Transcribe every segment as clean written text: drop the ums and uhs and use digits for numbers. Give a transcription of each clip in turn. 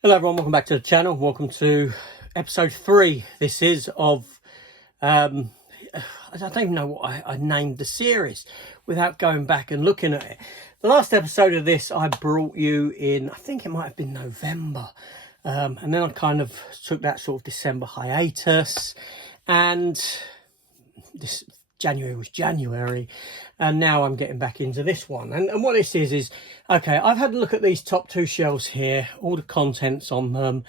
Hello everyone, welcome back to the channel. Welcome to episode 3. This is of I don't even know what I named the series without going back and looking at it. The last episode of this I brought you in, I think it might have been November, and then I kind of took that sort of December hiatus, and this January was January, and now I'm getting back into this one. And what this is okay, I've had a look at these top 2 shelves here, all the contents on them.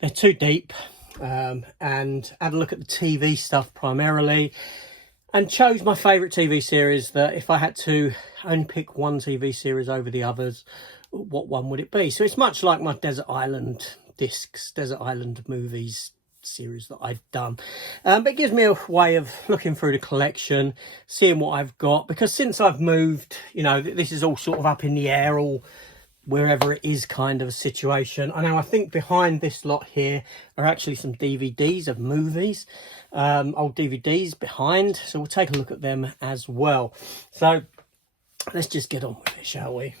They're too deep, and had a look at the TV stuff primarily, and chose my favourite TV series. That if I had to only pick one TV series over the others, what one would it be? So it's much like my Desert Island discs, Desert Island movies series that I've done, but it gives me a way of looking through the collection, seeing what I've got, because since I've moved, you know, this is all sort of up in the air, or wherever it is kind of a situation. I think behind this lot here are actually some DVDs of movies, old DVDs behind, so we'll take a look at them as well. So let's just get on with it, shall we?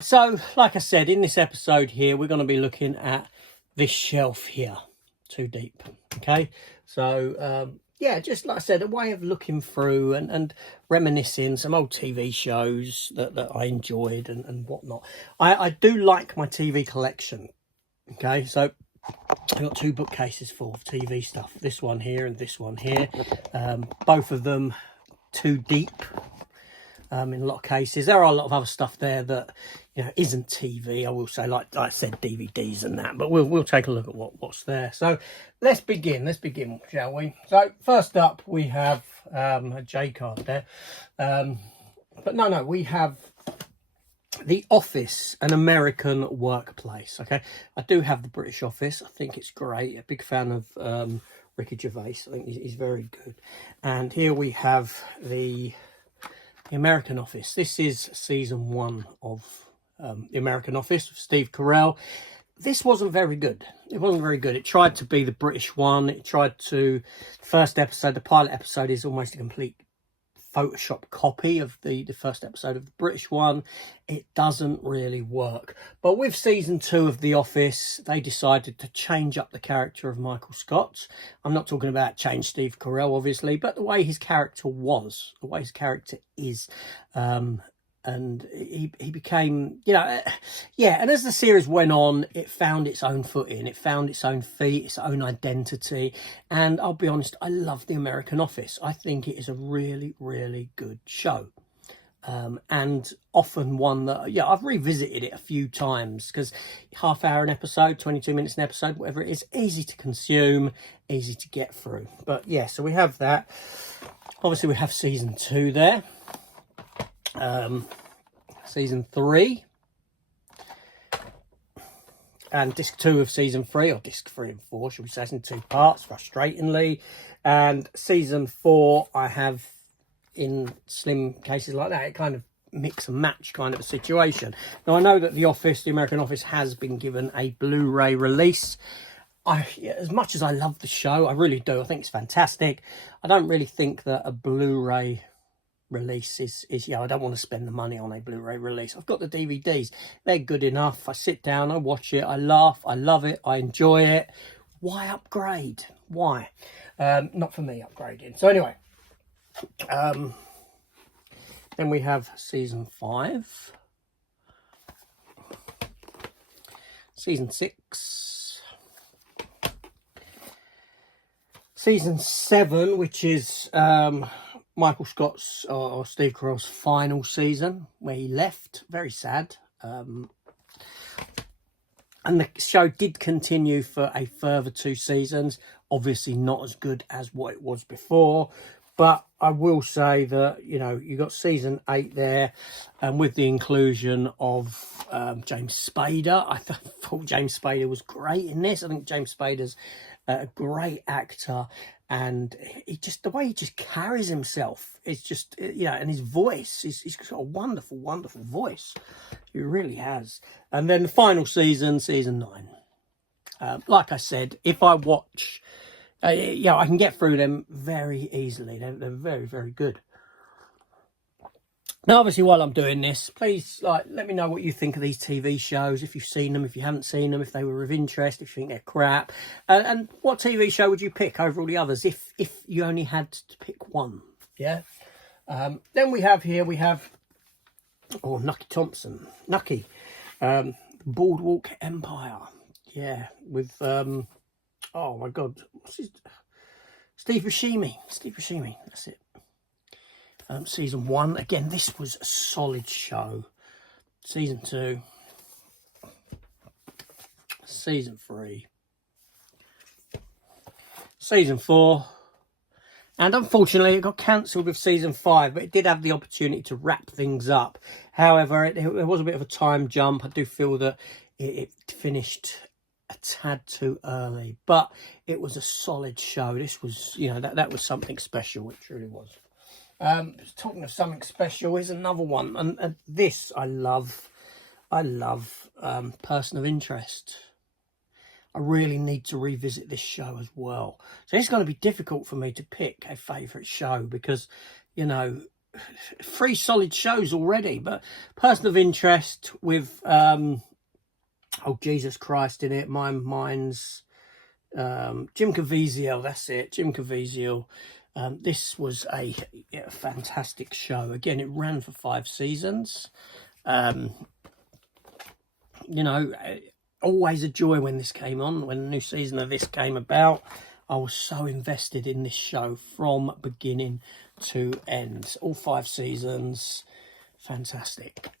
So, like I said, in this episode here, we're going to be looking at this shelf here, too deep, okay? So, yeah, just like I said, a way of looking through and reminiscing some old TV shows that I enjoyed and whatnot. I do like my TV collection, okay? So, I've got 2 bookcases full of TV stuff, this one here and this one here, both of them too deep. In a lot of cases, there are a lot of other stuff there that, you know, isn't TV. I will say, like I said, DVDs and that. But we'll take a look at what's there. So let's begin. Let's begin, shall we? So first up, we have a J card there. But no, we have The Office, an American workplace. Okay, I do have the British Office. I think it's great. A big fan of Ricky Gervais. I think he's very good. And here we have the American Office. This is season 1 of the American Office with Steve Carell. This wasn't very good. It wasn't very good. It tried to be the British one. It tried to, first episode, the pilot episode is almost a complete Photoshop copy of the first episode of the British one. It doesn't really work. But with season 2 of The Office, they decided to change up the character of Michael Scott. I'm not talking about change Steve Carell, obviously, but the way his character was, the way his character is. And he became, you know, yeah, and as the series went on, it found its own footing, it found its own feet, its own identity. And I'll be honest, I love The American Office. I think it is a really, really good show. And often one that, yeah, I've revisited it a few times, because half hour an episode, 22 minutes an episode, whatever it is, easy to consume, easy to get through. But yeah, so we have that. Obviously we have season 2 there. Season 3 and disc 2 of season 3, or disc 3 and 4 should we say, in 2 parts, frustratingly. And season 4 I have in slim cases like that. It kind of mix and match kind of a situation. Now I know that The Office, the American Office, has been given a Blu-ray release. As much as I love the show, I really do, I think it's fantastic, I don't really think that a Blu-ray release is I don't want to spend the money on a Blu-ray release. I've got the DVDs, they're good enough. I sit down, I watch it, I laugh, I love it, I enjoy it. Why upgrade? Why? Not for me upgrading. So anyway, then we have season 5, season 6, season 7, which is Michael Scott's or Steve Carell's final season, where he left. Very sad. And the show did continue for a further 2 seasons. Obviously not as good as what it was before. But I will say that, you know, you got season 8 there, and with the inclusion of James Spader. I thought James Spader was great in this. I think James Spader's a great actor. And he just, the way he just carries himself, it's just, you know, and his voice, he's got a wonderful, wonderful voice. He really has. And then the final season, season 9. Like I said, if I watch, yeah, I can get through them very easily. They're very, very good. Now, obviously, while I'm doing this, please let me know what you think of these TV shows. If you've seen them, if you haven't seen them, if they were of interest, if you think they're crap, and what TV show would you pick over all the others if you only had to pick one? Yeah. Then we have Nucky Thompson, Nucky, Boardwalk Empire. Yeah, with oh my God, what's his? Steve Buscemi. That's it. Season 1. Again, this was a solid show. Season 2. Season 3. Season 4. And unfortunately, it got cancelled with Season 5, but it did have the opportunity to wrap things up. However, it was a bit of a time jump. I do feel that it finished a tad too early, but it was a solid show. This was, you know, that was something special. It truly was. Talking of something special, here's another one, and this I love. Person of Interest. I really need to revisit this show as well. So it's going to be difficult for me to pick a favourite show because, you know, 3 solid shows already. But Person of Interest with oh Jesus Christ in it. My mind's Jim Caviezel. That's it, Jim Caviezel. This was a fantastic show. Again, it ran for 5 seasons. You know, always a joy when this came on, when the new season of this came about. I was so invested in this show from beginning to end. All 5 seasons. Fantastic.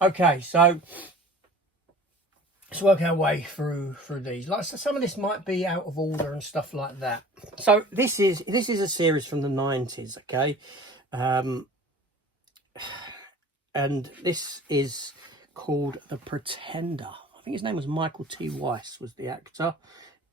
Okay, so let's work our way through these. Like, so some of this might be out of order and stuff like that. So this is a series from the 90s, okay? And this is called The Pretender. I think his name was Michael T. Weiss was the actor,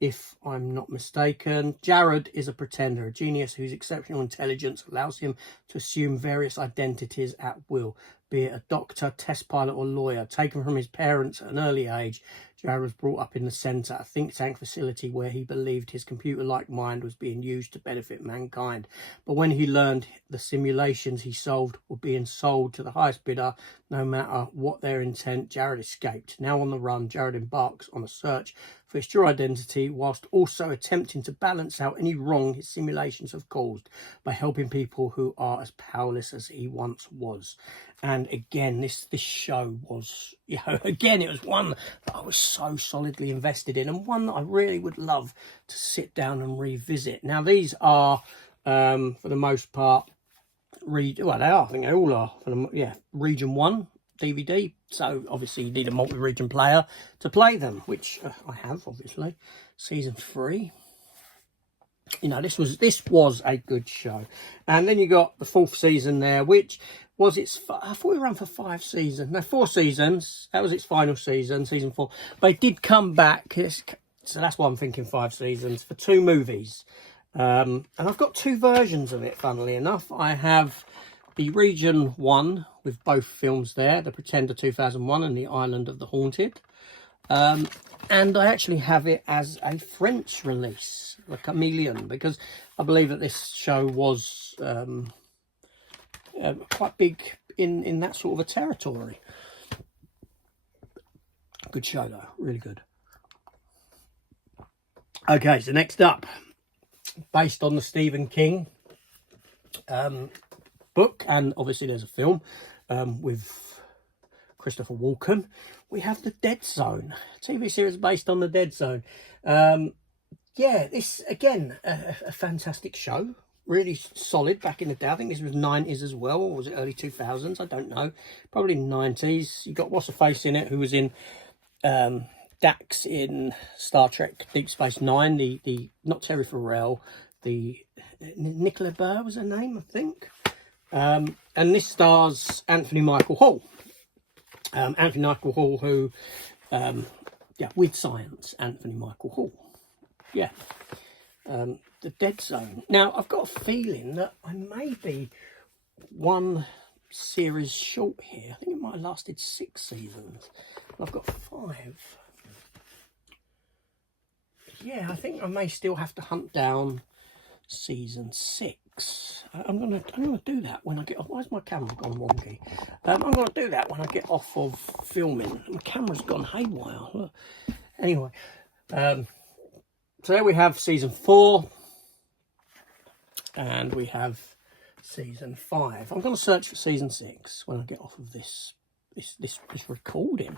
if I'm not mistaken. Jared is a pretender, a genius whose exceptional intelligence allows him to assume various identities at will, be it a doctor, test pilot or lawyer. Taken from his parents at an early age, Jared was brought up in the centre, a think tank facility where he believed his computer-like mind was being used to benefit mankind. But when he learned the simulations he solved were being sold to the highest bidder, no matter what their intent, Jared escaped. Now on the run, Jared embarks on a search for his true identity, whilst also attempting to balance out any wrong his simulations have caused by helping people who are as powerless as he once was. And again, this show was, you know, again, it was one that I was so solidly invested in, and one that I really would love to sit down and revisit. Now, these are, for the most part, well, they are, I think they all are, Region 1 DVD. So obviously you need a multi-region player to play them, which I have, obviously. Season 3. You know, this was a good show. And then you got the 4th season there, which was I thought it ran for 5 seasons. No, 4 seasons. That was its final season, season 4. But it did come back. So that's why I'm thinking 5 seasons for 2 movies. And I've got 2 versions of it, funnily enough. I have the Region 1 with both films there, The Pretender 2001 and The Island of the Haunted. And I actually have it as a French release, The Chameleon, because I believe that this show was quite big in that sort of a territory. Good show though, really good. Okay, so next up, based on the Stephen King book, and obviously there's a film with Christopher Walken, we have The Dead Zone, TV series based on The Dead Zone. Yeah, this, again, a fantastic show. Really solid back in the day. I think this was 90s as well, or was it early 2000s? I don't know. Probably 90s. You got What's-Her-Face in it, who was in Dax in Star Trek Deep Space Nine. The not Terry Farrell, the Nicola Burr was her name, I think. And this stars Anthony Michael Hall. Anthony Michael Hall, who, with science, Anthony Michael Hall. Yeah. The Dead Zone. Now, I've got a feeling that I may be one series short here. I think it might have lasted 6 seasons. I've got 5. Yeah, I think I may still have to hunt down season 6. 6. I'm gonna do that when I get off. Why is my camera gone wonky? I'm gonna do that when I get off of filming. My camera's gone haywire. Look. Anyway, so there we have season 4, and we have season 5. I'm gonna search for season 6 when I get off of this recording.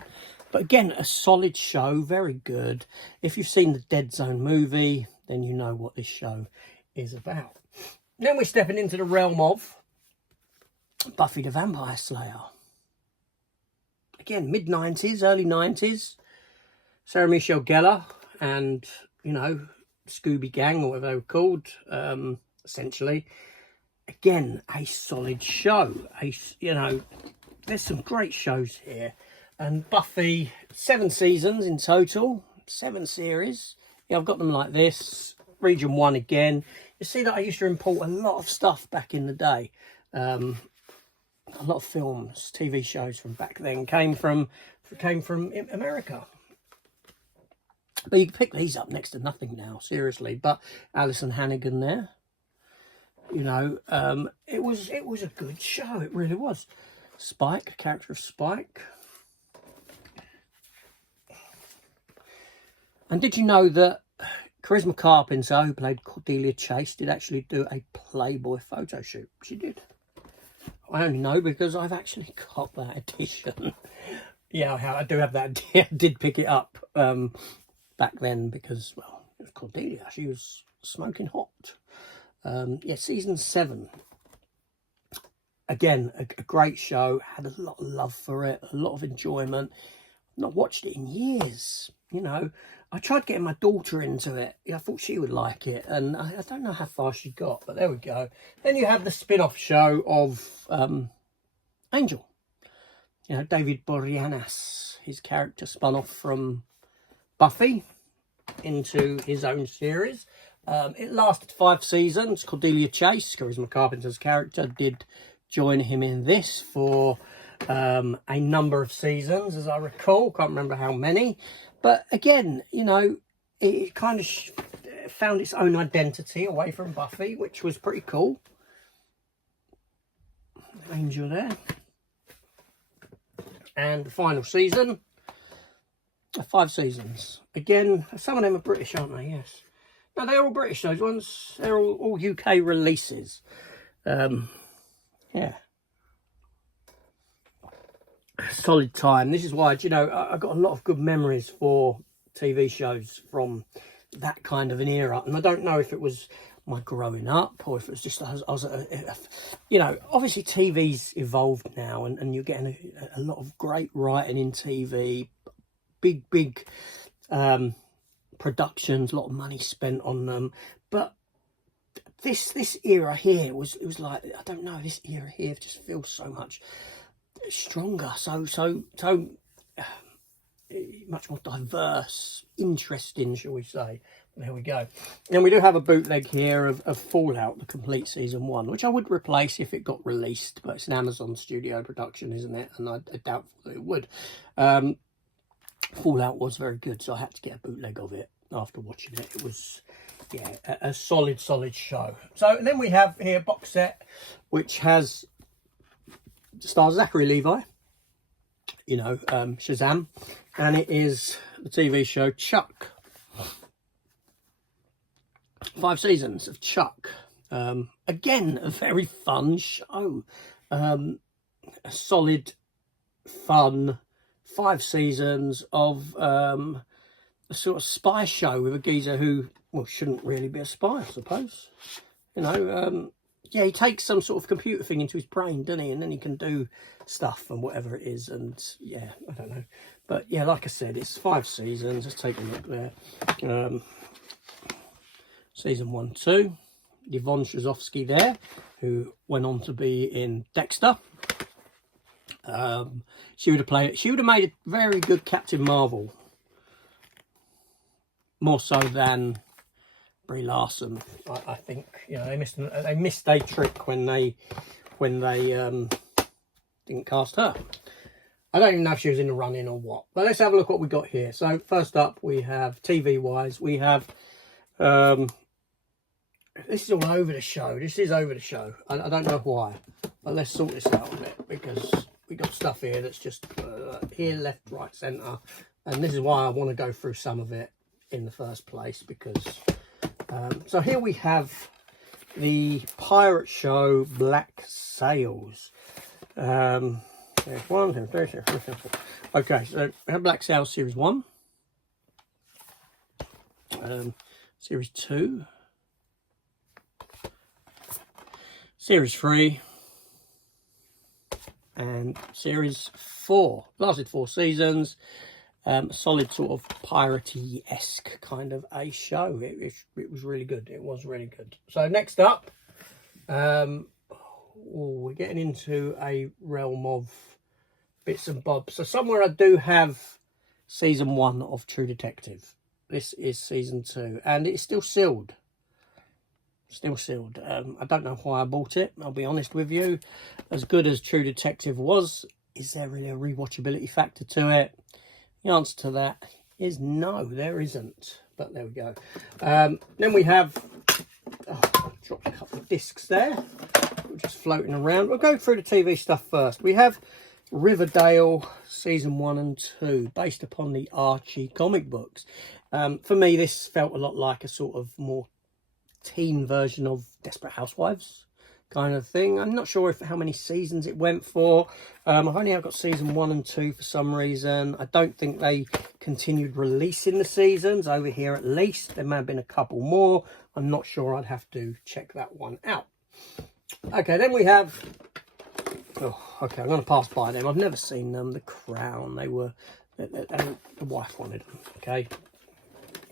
But again, a solid show, very good. If you've seen the Dead Zone movie, then you know what this show is about. Then we're stepping into the realm of Buffy the Vampire Slayer. Again, mid-90s, early 90s. Sarah Michelle Gellar and, you know, Scooby Gang, or whatever they were called, essentially. Again, a solid show. You know, there's some great shows here. And Buffy, 7 seasons in total, 7 series. Yeah, I've got them like this. Region 1 again. You see that I used to import a lot of stuff back in the day. A lot of films, TV shows from back then came from America. But you can pick these up next to nothing now, seriously. But Alison Hannigan there, you know, it was a good show. It really was. Spike, character of Spike. And did you know that Charisma Carpenter, who played Cordelia Chase, did actually do a Playboy photo shoot? She did. I only know because I've actually got that edition. Yeah, I do have that. I did pick it up back then because, well, it was Cordelia. She was smoking hot. Yeah, season 7. Again, a great show. Had a lot of love for it, a lot of enjoyment. Not watched it in years. You know, I tried getting my daughter into it. I thought she would like it, and I don't know how far she got, but there we go. Then you have the spin-off show of Angel. You know, David Boreanaz, his character spun off from Buffy into his own series. It lasted 5 seasons. Cordelia Chase, Charisma Carpenter's character, did join him in this for a number of seasons, as I recall. Can't remember how many. But again, you know, it kind of found its own identity away from Buffy, which was pretty cool. Angel there. And the final season. 5 seasons. Again, some of them are British, aren't they? Yes. No, they're all British, those ones. They're all UK releases. Yeah. Solid time. This is why, you know, I got a lot of good memories for TV shows from that kind of an era. And I don't know if it was my growing up or if it was just I was you know, obviously TV's evolved now, and you're getting a lot of great writing in TV, big productions, a lot of money spent on them. But this era here it was like, I don't know, this era here just feels so much stronger, so much more diverse, interesting, shall we say. There we go. And we do have a bootleg here of Fallout, the complete season 1, which I would replace if it got released, but it's an Amazon studio production, isn't it? And I doubt that it would. Fallout was very good, so I had to get a bootleg of it after watching it. It was, yeah, a solid show. So then we have here a box set which has stars Zachary Levi, you know, Shazam, and it is the TV show Chuck. 5 seasons of Chuck. Again, a very fun show. A solid, fun 5 seasons of a sort of spy show with a geezer who, well, shouldn't really be a spy, I suppose. You know, yeah, he takes some sort of computer thing into his brain, doesn't he? And then he can do stuff and whatever it is. And yeah, I don't know. But yeah, like I said, it's 5 seasons. Let's take a look there. Season 1, 2. Yvonne Strahovski there, who went on to be in Dexter. She would have made a very good Captain Marvel. More so than Brie Larson, I think. You know, they missed a trick when they didn't cast her. I don't even know if she was in the running or what. But let's have a look what we got here. So first up, we have TV wise, we have this is all over the show. This is over the show. I don't know why, but let's sort this out a bit, because we got stuff here that's just here, left, right, centre, and this is why I want to go through some of it in the first place, because so here we have the pirate show Black Sails. There's 1, 2, 3, 4, 5, 6. Okay, so we have Black Sails Series 1, Series 2, Series 3, and Series 4. Lasted 4 seasons. Solid sort of piratey-esque kind of a show. It was really good. It was really good. So next up, we're getting into a realm of bits and bobs. So somewhere I do have season 1 of True Detective. This is season 2, and it's still sealed. Still sealed. I don't know why I bought it, I'll be honest with you. As good as True Detective was, is there really a rewatchability factor to it? The answer to that is no, there isn't. But there we go. Then we have, dropped a couple of discs there, just floating around. We'll go through the TV stuff first. We have Riverdale season 1 and 2, based upon the Archie comic books. For me, this felt a lot like a sort of more teen version of Desperate Housewives kind of thing. I'm not sure how many seasons it went for. I've only got season 1 and 2 for some reason. I don't think they continued releasing the seasons over here, at least. There may have been a couple more. I'm not sure. I'd have to check that one out. Okay, then we have, okay, I'm going to pass by them. I've never seen them. The Crown. The wife wanted them. Okay,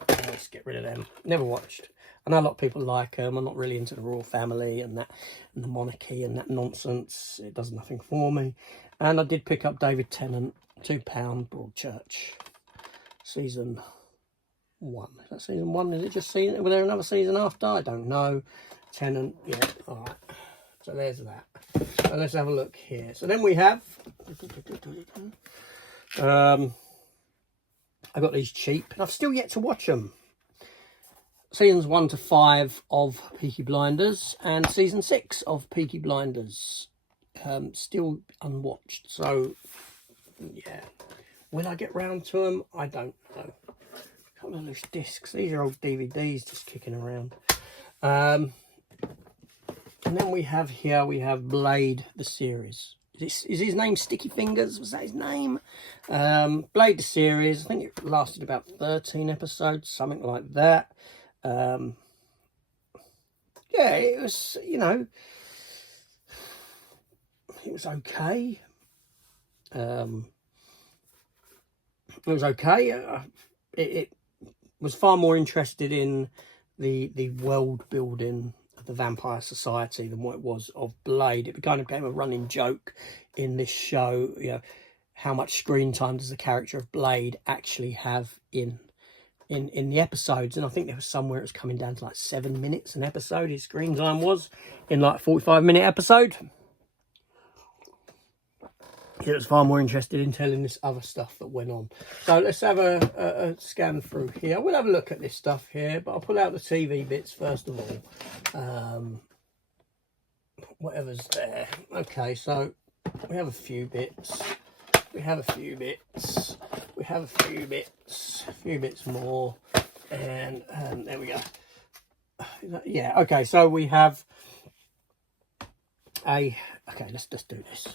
let's get rid of them. Never watched. I know a lot of people like them. I'm not really into the royal family and that, and the monarchy and that nonsense. It does nothing for me. And I did pick up David Tennant, £2, Broadchurch, season 1. Is that season 1? Is it just season? Was there another season after? I don't know. Tennant, yeah. All right. So there's that. So let's have a look here. So then we have, I got these cheap, and I've still yet to watch them. Seasons 1 to 5 of Peaky Blinders and season 6 of Peaky Blinders, still unwatched. So yeah, will I get round to them? I don't know. A couple of loose discs. These are old DVDs just kicking around. And then we have here, we have Blade the series. Is his name Sticky Fingers? Was that his name? Blade the series. I think it lasted about 13 episodes, something like that. Yeah, it was, you know, it was okay. It was okay. It was far more interested in the world building of the Vampire Society than what it was of Blade. It kind of became a running joke in this show. You know, how much screen time does the character of Blade actually have in the episodes? And I think there was somewhere it was coming down to like 7 minutes an episode. His screen time was in like a 45-minute episode. It was far more interested in telling this other stuff that went on. So let's have a scan through here. We'll have a look at this stuff here, but I'll pull out the TV bits first of all. Whatever's there. Okay, so we have a few bits. We have a few bits. We have a few bits more. And there we go. Yeah, okay, so we have okay, let's just do this.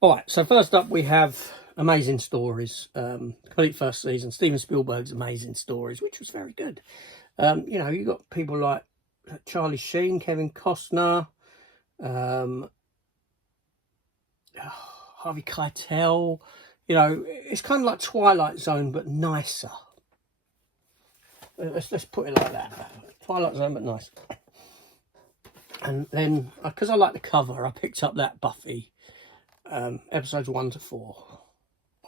All right, so first up we have Amazing Stories, complete first season, Steven Spielberg's Amazing Stories, which was very good. You know, you got people like Charlie Sheen, Kevin Costner, Harvey Keitel. You know, it's kind of like Twilight Zone, but nicer. Let's put it like that. Twilight Zone, but nice. And then, because I like the cover, I picked up that Buffy episodes 1 to 4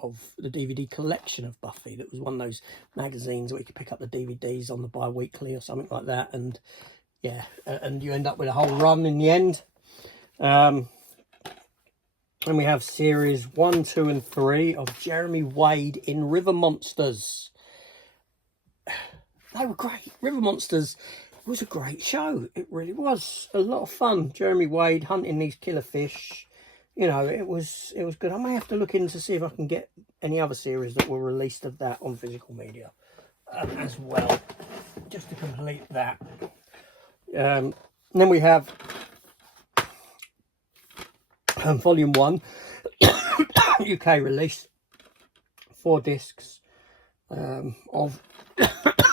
of the DVD collection of Buffy. That was one of those magazines where you could pick up the DVDs on the bi-weekly or something like that, and yeah, and you end up with a whole run in the end. And we have series 1, 2 and 3 of Jeremy Wade in River Monsters. They were great. River Monsters was a great show. It really was a lot of fun. Jeremy Wade hunting these killer fish. You know, it was good. I may have to look in to see if I can get any other series that were released of that on physical media as well, just to complete that. And then we have Volume 1, UK release, 4 discs of,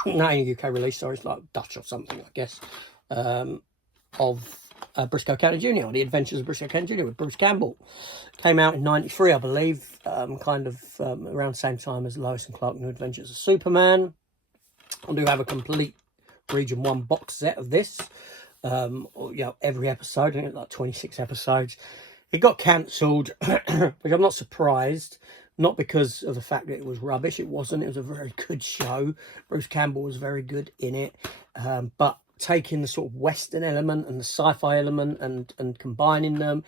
not in UK release, sorry, it's like Dutch or something, I guess, of Briscoe County Jr., The Adventures of Briscoe County Jr. with Bruce Campbell. Came out in '93, I believe, kind of around the same time as Lois and Clark New Adventures of Superman. I do have a complete Region 1 box set of this. You know, every episode, I think it's like 26 episodes. It got cancelled, which I'm not surprised. Not because of the fact that it was rubbish. It wasn't. It was a very good show. Bruce Campbell was very good in it. But taking the sort of Western element and the sci-fi element and combining them,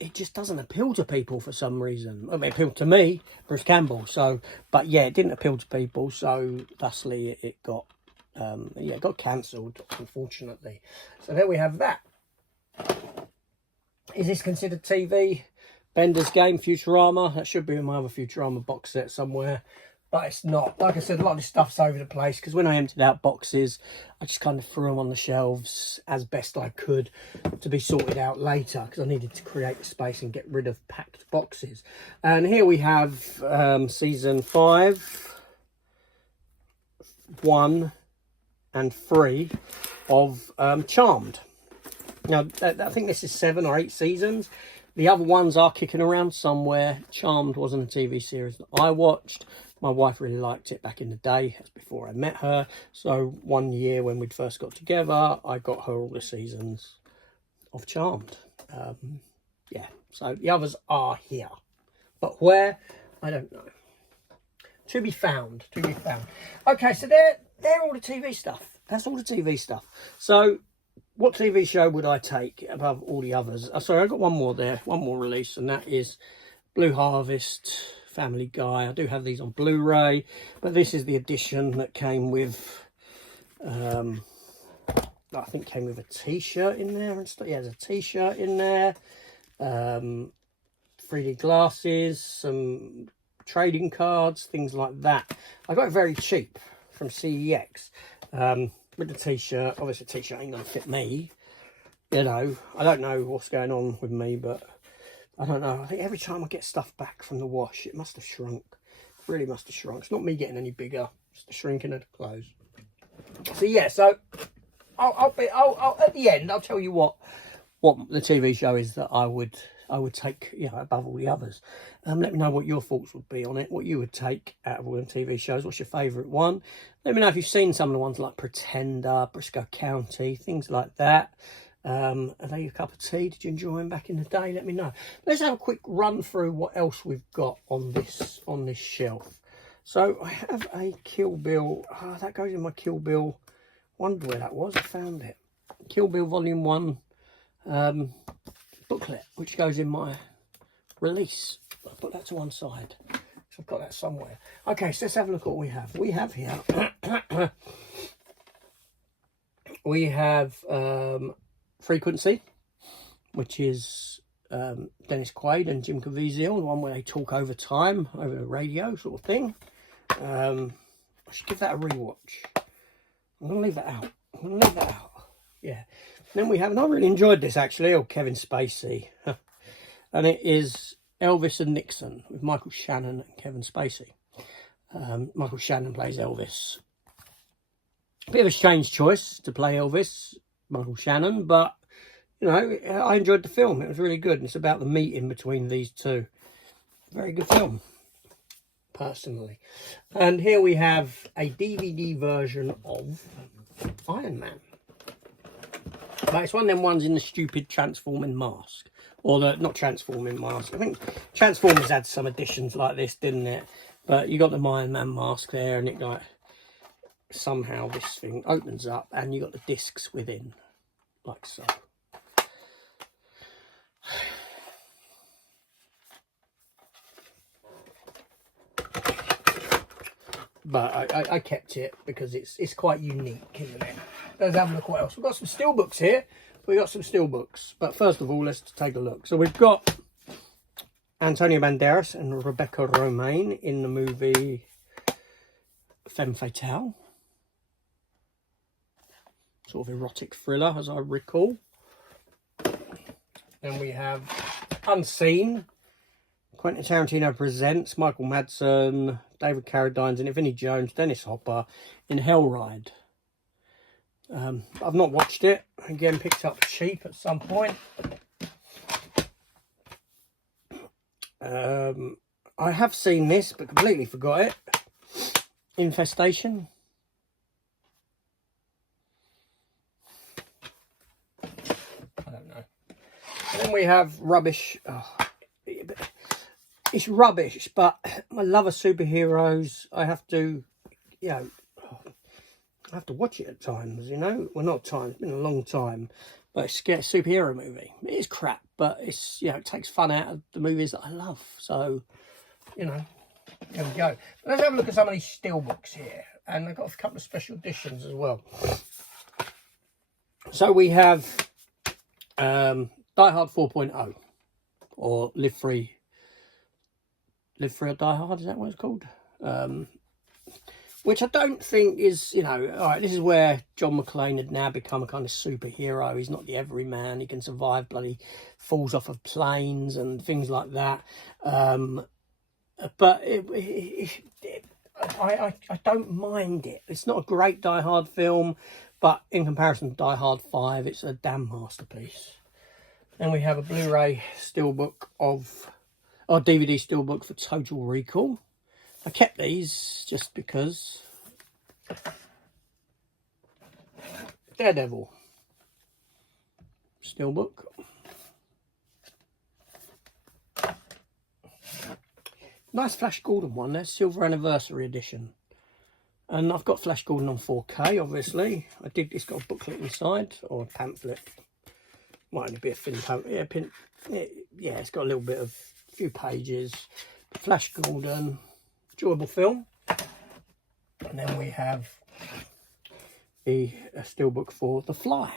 it just doesn't appeal to people for some reason. I mean, it appealed to me, Bruce Campbell. So, but yeah, it didn't appeal to people. So, thusly, it got it got cancelled, unfortunately. So there we have that. Is this considered TV? Bender's Game, Futurama. That should be in my other Futurama box set somewhere. But it's not. Like I said, a lot of this stuff's over the place. Because when I emptied out boxes, I just kind of threw them on the shelves as best I could to be sorted out later. Because I needed to create the space and get rid of packed boxes. And here we have Season 5, 1 and 3 of Charmed. Now, I think this is 7 or 8 seasons. The other ones are kicking around somewhere. Charmed wasn't a TV series that I watched. My wife really liked it back in the day. That's before I met her. So one year when we'd first got together, I got her all the seasons of Charmed. Yeah, so the others are here. But where? I don't know. To be found. To be found. Okay, so they're all the TV stuff. That's all the TV stuff. So what TV show would I take above all the others? Sorry, I've got one more there, one more release, and that is Blue Harvest, Family Guy. I do have these on Blu-ray, but this is the edition that came with, I think came with a T-shirt in there and stuff. Yeah, there's a T-shirt in there, 3D glasses, some trading cards, things like that. I got it very cheap from CEX. With the T-shirt, obviously the T-shirt ain't going to fit me, you know. I don't know what's going on with me, but I don't know. I think every time I get stuff back from the wash, it must have shrunk. It really must have shrunk. It's not me getting any bigger, it's the shrinking of the clothes. So yeah, so I'll at the end, I'll tell you what the TV show is that I would take, you know, above all the others. Let me know what your thoughts would be on it, what you would take out of all the TV shows. What's your favourite one? Let me know if you've seen some of the ones like Pretender, Briscoe County, things like that. Are they your cup of tea? Did you enjoy them back in the day? Let me know. Let's have a quick run through what else we've got on this shelf. So I have a Kill Bill. Oh, that goes in my Kill Bill. Wondered where that was. I found it. Kill Bill Volume 1 booklet, which goes in my release. I'll put that to one side. I've got that somewhere. Okay, so let's have a look at what we have. We have here, we have Frequency, which is Dennis Quaid and Jim Caviezel, the one where they talk over time, over the radio sort of thing. I should give that a rewatch. I'm going to leave that out. Yeah. Then we have, and I really enjoyed this actually, Kevin Spacey. And it is Elvis and Nixon with Michael Shannon and Kevin Spacey. Michael Shannon plays Elvis. A bit of a strange choice to play Elvis, Michael Shannon, but, you know, I enjoyed the film. It was really good. And it's about the meeting between these two. Very good film, personally. And here we have a DVD version of Iron Man. But it's one of them ones in the stupid transforming mask. Or the, not transforming mask. I think Transformers had some editions like this, didn't it? But you got the Iron Man mask there, and it like, somehow this thing opens up, and you got the discs within, like so. But I kept it because it's quite unique, isn't it? let's have a look what else. We've got some steelbooks here. We've got some steelbooks. But first of all, let's take a look. So we've got Antonio Banderas and Rebecca Romijn in the movie Femme Fatale. Sort of erotic thriller, as I recall. Then we have Unseen. Quentin Tarantino presents Michael Madsen, David Carradine's in it, Vinnie Jones, Dennis Hopper in Hellride. I've not watched it. Again, picked up cheap at some point. I have seen this, but completely forgot it. Infestation. I don't know. And then we have rubbish. Oh, it's rubbish, but I love a superheroes. I have to, you know, I have to watch it at times, you know. Well, not times, it's been a long time. But it's a superhero movie. It is crap, but it's, you know, it takes fun out of the movies that I love. So, you know, there we go. But let's have a look at some of these steelbooks here. And I've got a couple of special editions as well. So we have Die Hard 4.0 or Live Free or Die Hard, is that what it's called? Which I don't think is, you know, all right, this is where John McClane had now become a kind of superhero. He's not the everyman. He can survive bloody falls off of planes and things like that. But I don't mind it. It's not a great Die Hard film, but in comparison to Die Hard 5, it's a damn masterpiece. Then we have a Blu-ray steelbook of, or DVD steelbook for Total Recall. I kept these just because. Daredevil steelbook. Nice Flash Gordon one there, Silver Anniversary Edition. And I've got Flash Gordon on 4K, obviously. It's got a booklet inside, or a pamphlet. Might only be a thin pamphlet. Yeah, it's got a little bit of, a few pages. Flash Gordon. Enjoyable film. And then we have a steelbook for The Fly.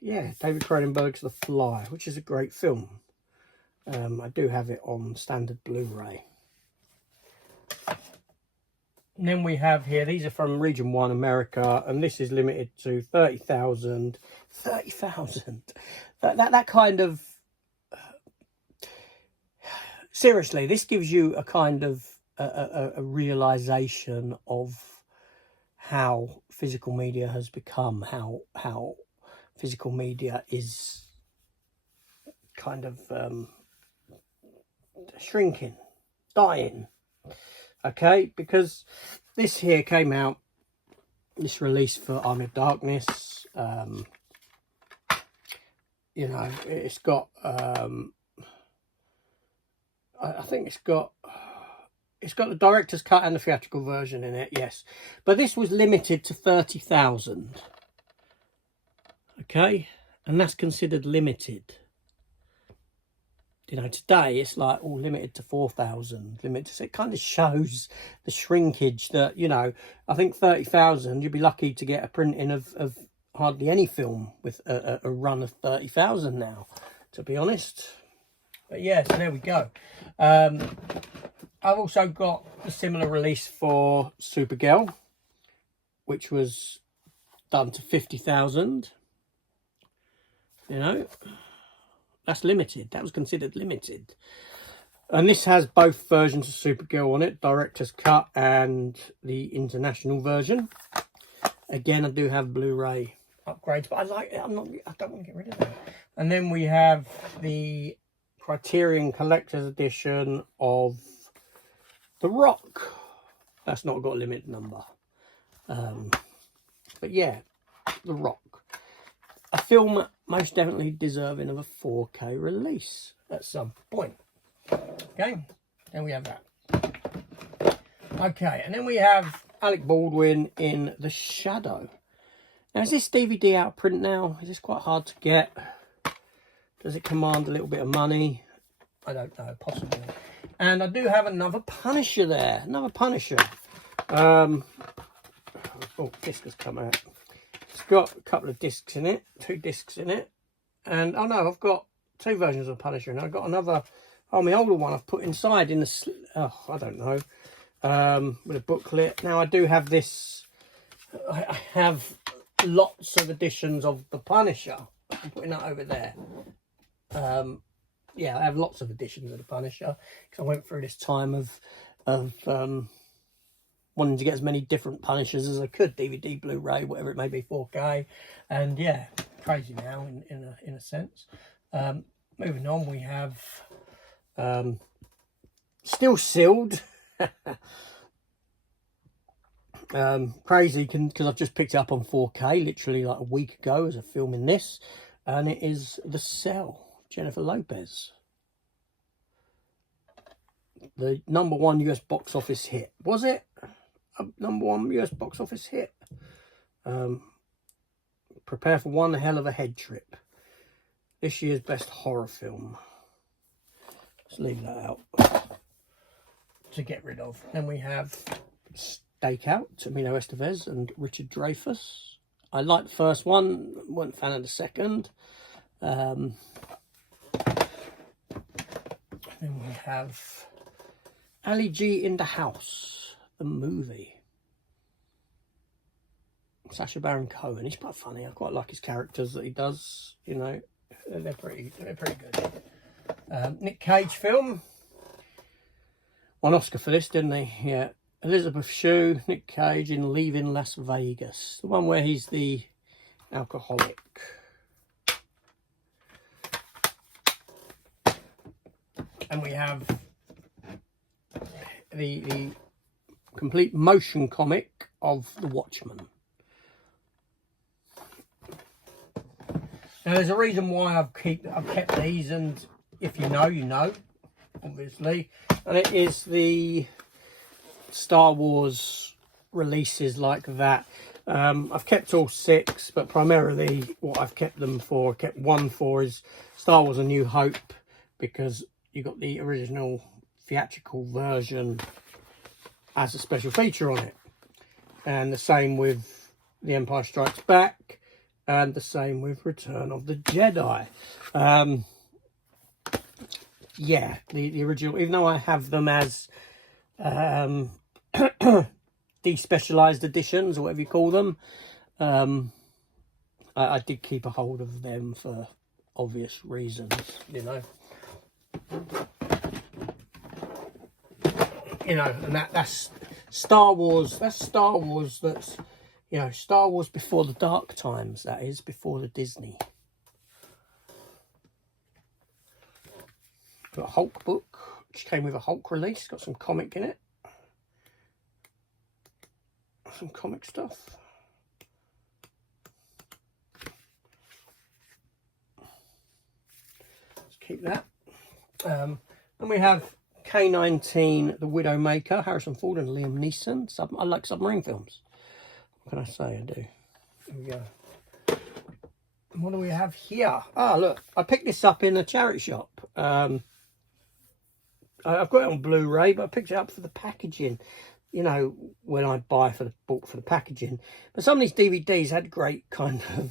Yeah, David Cronenberg's The Fly, which is a great film. I do have it on standard Blu-ray. And then we have here, these are from Region 1 America, and this is limited to 30,000. 30,000. That kind of... Seriously, this gives you a kind of a realization of how physical media has become, how physical media is kind of shrinking, dying. Okay, because this here came out, this release for Army of Darkness. You know, it's got. I think it's got the director's cut and the theatrical version in it, yes. But this was limited to 30,000. Okay? And that's considered limited. You know, today it's like all limited to 4,000. Limited. So it kind of shows the shrinkage that, you know, I think 30,000, you'd be lucky to get a printing of hardly any film with a run of 30,000 now, to be honest. But yeah, so there we go. I've also got a similar release for Supergirl, which was done to 50,000. You know, that's limited. That was considered limited. And this has both versions of Supergirl on it, director's cut and the international version. Again, I do have Blu-ray upgrades, but I like it. I don't want to get rid of it. And then we have the Criterion Collector's Edition of The Rock. That's not got a limit number. But yeah, The Rock. A film most definitely deserving of a 4K release at some point. Okay, then we have that. Okay, and then we have Alec Baldwin in The Shadow. Now, is this DVD out of print now? Is this quite hard to get? Does it command a little bit of money? I don't know, possibly. And I do have another Punisher there. Another Punisher. Oh, disc has come out. It's got a couple of discs in it, 2 discs in it. And, oh no, I've got 2 versions of Punisher, and I've got another, oh, my older one I've put inside in the, oh, I don't know, with a booklet. Now, I do have this, I have lots of editions of the Punisher. I'm putting that over there. Yeah, I have lots of editions of the Punisher, because I went through this time of wanting to get as many different Punishers as I could, DVD, Blu-ray, whatever it may be, 4K, and yeah, crazy now in a sense. Moving on, we have still sealed. Crazy because I've just picked it up on 4K literally like a week ago as I'm filming this, and it is The Cell, Jennifer Lopez, the #1 US box office hit. Was it a #1 US box office hit? Prepare for one hell of a head trip. This year's best horror film. Let's leave that out to get rid of. Then we have Stakeout, Emilio Estevez and Richard Dreyfuss. I liked the first one, wasn't a fan of the second. Then we have Ali G in the House, the movie. Sacha Baron Cohen. He's quite funny. I quite like his characters that he does. You know, they're pretty good. Nick Cage film. Won Oscar for this, didn't he? Yeah. Elizabeth Shue, Nick Cage in Leaving Las Vegas. The one where he's the alcoholic. And we have the complete motion comic of The Watchmen. Now, there's a reason why I've kept these, and if you know, you know, obviously. And it is the Star Wars releases like that. I've kept all 6, but primarily what I've kept them for, I kept 1 for is Star Wars A New Hope, because you got the original theatrical version as a special feature on it. And the same with The Empire Strikes Back, and the same with Return of the Jedi. Yeah, the original, even though I have them as despecialized editions, or whatever you call them, I did keep a hold of them for obvious reasons, you know. You know, and that's Star Wars. That's Star Wars. That's, you know, Star Wars before the dark times. That is, before the Disney. Got a Hulk book, which came with a Hulk release. Got some comic in it. Some comic stuff. Let's keep that. And we have K-19, The Widowmaker, Harrison Ford and Liam Neeson. I like submarine films. What can I say? I do. Here we go. And what do we have here? Ah, look. I picked this up in a charity shop. I've got it on Blu-ray, but I picked it up for the packaging. You know, when I buy for the packaging. But some of these DVDs had great kind of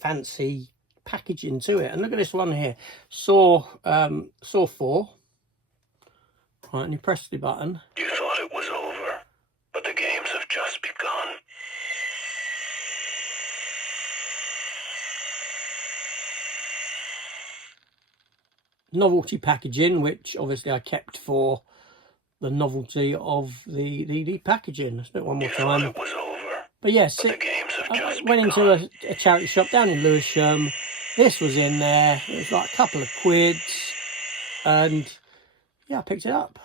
fancy packaging to it. And look at this one here. Saw 4. Right, and you press the button. You thought it was over, but the games have just begun. Novelty packaging, which obviously I kept for the novelty of the packaging. Let's do it one more time. It was over, but yes, I went into a charity shop down in Lewisham. This was in there. It was like a couple of quids, and yeah, I picked it up.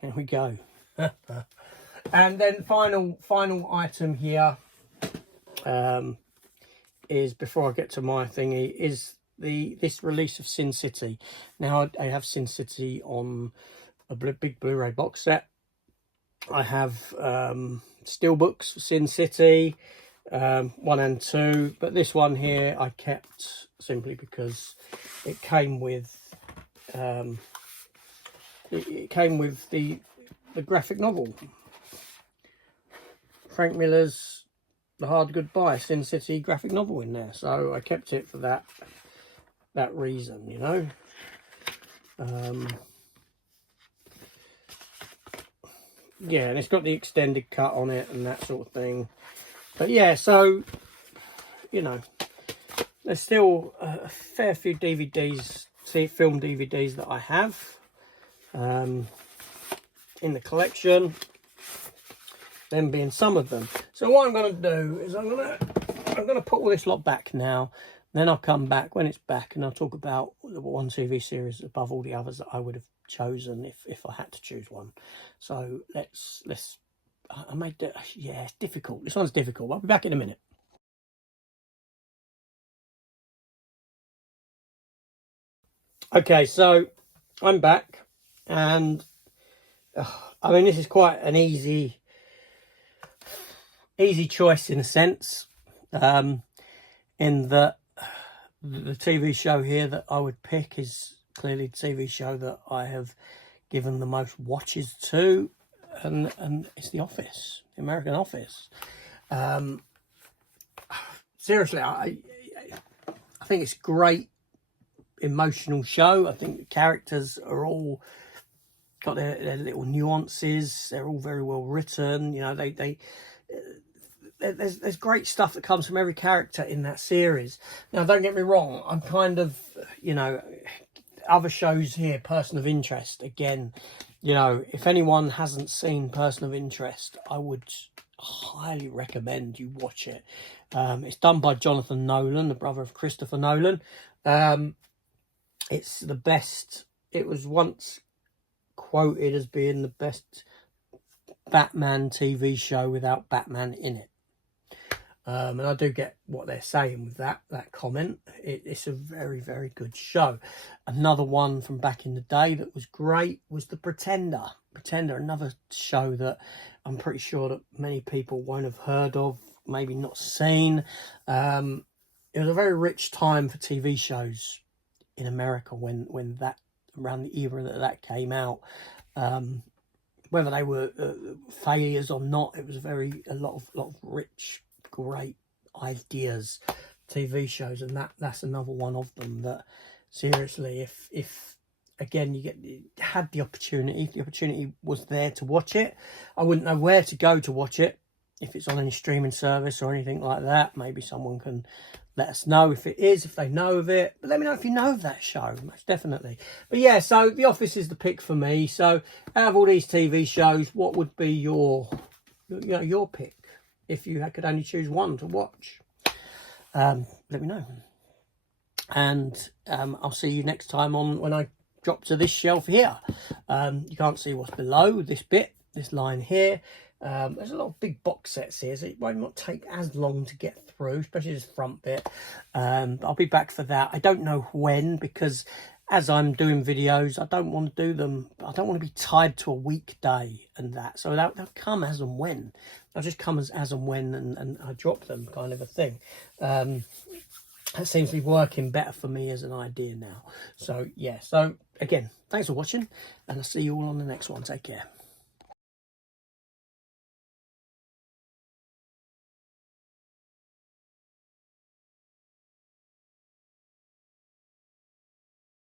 There we go. And then final item here is, before I get to my thingy, is this release of Sin City. Now I have Sin City on a big Blu-ray box set. I have steelbooks for Sin City 1 and 2, but this one here I kept simply because it came with it came with the graphic novel, Frank Miller's The Hard Goodbye, Sin City graphic novel in there. So I kept it for that reason, you know. Yeah, and it's got the extended cut on it and that sort of thing. But yeah, so, you know, there's still a fair few DVDs, film DVDs that I have in the collection, them being some of them. So what I'm going to do is I'm going to put all this lot back now. Then I'll come back when it's back and I'll talk about the one TV series above all the others that I would have chosen if I had to choose one. So let's I made that. Yeah, it's difficult. This one's difficult. I'll be back in a minute. Okay, so I'm back, and I mean, this is quite an easy choice in a sense, in that the TV show here that I would pick is clearly the TV show that I have given the most watches to, and it's The Office, the American Office. Seriously, I think it's a great emotional show. I think the characters are all got their little nuances. They're all very well written. You know, there's great stuff that comes from every character in that series. Now, don't get me wrong. I'm kind of, you know, other shows here, Person of Interest. Again, you know, if anyone hasn't seen Person of Interest, I would highly recommend you watch it. It's done by Jonathan Nolan, the brother of Christopher Nolan. It's the best. It was once quoted as being the best Batman TV show without Batman in it. And I do get what they're saying with that comment. It's a very, very good show. Another one from back in the day that was great was The Pretender. Pretender, another show that I'm pretty sure that many people won't have heard of, maybe not seen. It was a very rich time for TV shows in America when that, around the era that came out. Whether they were failures or not, it was a lot of rich, great ideas, TV shows, and that's another one of them that, seriously, if again you had the opportunity, if the opportunity was there to watch it, I wouldn't know where to go to watch it, if it's on any streaming service or anything like that. Maybe someone can let us know if it is, if they know of it. But let me know if you know of that show, most definitely. But yeah, so The Office is the pick for me. So out of all these TV shows, what would be your pick if you could only choose one to watch? Let me know. And I'll see you next time on when I drop to this shelf here. You can't see what's below this line here. There's a lot of big box sets here, so it won't not take as long to get through, especially this front bit. But I'll be back for that. I don't know when, because as I'm doing videos, I don't want to do them. I don't want to be tied to a weekday and that. So they'll come as and when. They'll just come as and when, and I drop them, kind of a thing. That seems to be working better for me as an idea now. So yeah, so again, thanks for watching, and I'll see you all on the next one. Take care.